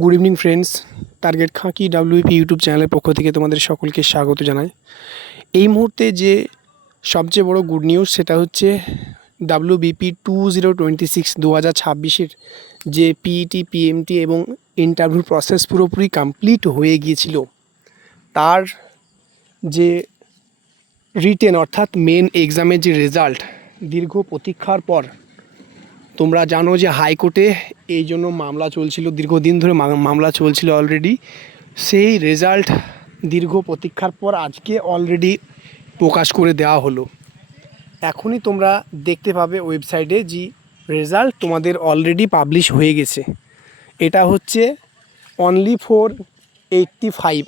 Good evening friends, target khaki WP YouTube চ্যানেলের পক্ষ থেকে তোমাদের সকলকে স্বাগত জানাই। এই মুহূর্তে যে সবচেয়ে বড় গুড নিউজ সেটা হচ্ছে ডাব্লিউবিপি 2026 2026-এর যে পিইটি পিএমটি এবং ইন্টারভিউ প্রসেস পুরোপুরি কমপ্লিট হয়ে গিয়েছিল, তার যে রিটেন অর্থাৎ মেন এক্সামের যে রেজাল্ট দীর্ঘ প্রতীক্ষার পর, তোমরা জানো যে হাইকোর্টে এই জন্য মামলা চলছিল, দীর্ঘদিন ধরে মামলা চলছিল অলরেডি। সেই রেজাল্ট দীর্ঘ প্রতীক্ষার পর আজকে অলরেডি প্রকাশ করে দেওয়া হলো। এখনই তোমরা দেখতে পাবে ওয়েবসাইটে যে রেজাল্ট তোমাদের অলরেডি পাবলিশ হয়ে গেছে। এটা হচ্ছে অনলি ফর 85,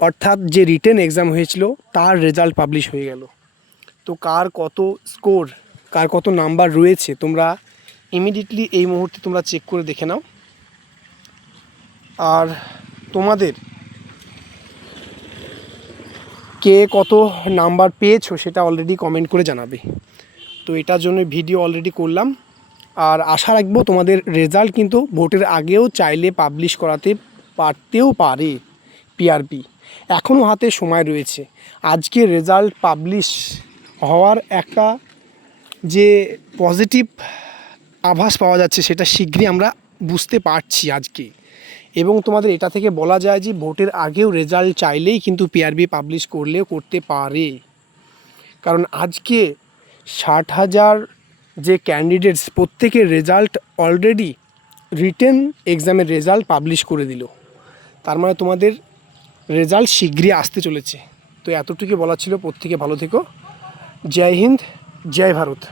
অর্থাৎ যে রিটেন এক্সাম হয়েছিল তার রেজাল্ট পাবলিশ হয়ে গেল। তো কার কত স্কোর, কার কত নাম্বার রয়েছে তোমরা ইমিডিয়েটলি এই মুহূর্তে তোমরা চেক করে দেখে নাও। আর তোমাদের কে কত নাম্বার পেয়েছো সেটা অলরেডি কমেন্ট করে জানাবে। তো এটার জন্য ভিডিও অলরেডি করলাম। আর আশা রাখবো তোমাদের রেজাল্ট কিন্তু ভোটের আগেও চাইলে পাবলিশ করাতে পারতেও পারে পিআরবি। এখনও হাতে সময় রয়েছে। আজকে রেজাল্ট পাবলিশ হওয়ার একটা যে পজিটিভ আভাস পাওয়া যাচ্ছে সেটা শীঘ্রই আমরা বুঝতে পারছি আজকে। এবং তোমাদের এটা থেকে বলা যায় যে ভোটের আগেও রেজাল্ট চাইলেই কিন্তু পিআরবি পাবলিশ করলেও করতে পারে। কারণ আজকে 60,000 যে ক্যান্ডিডেটস প্রত্যেকের রেজাল্ট অলরেডি রিটেন এক্সামের রেজাল্ট পাবলিশ করে দিল। তার মানে তোমাদের রেজাল্ট শীঘ্রই আসতে চলেছে। তো এতটুকু বলা ছিল। প্রত্যেকে ভালো থেকো। জয় হিন্দ, জয় ভারত।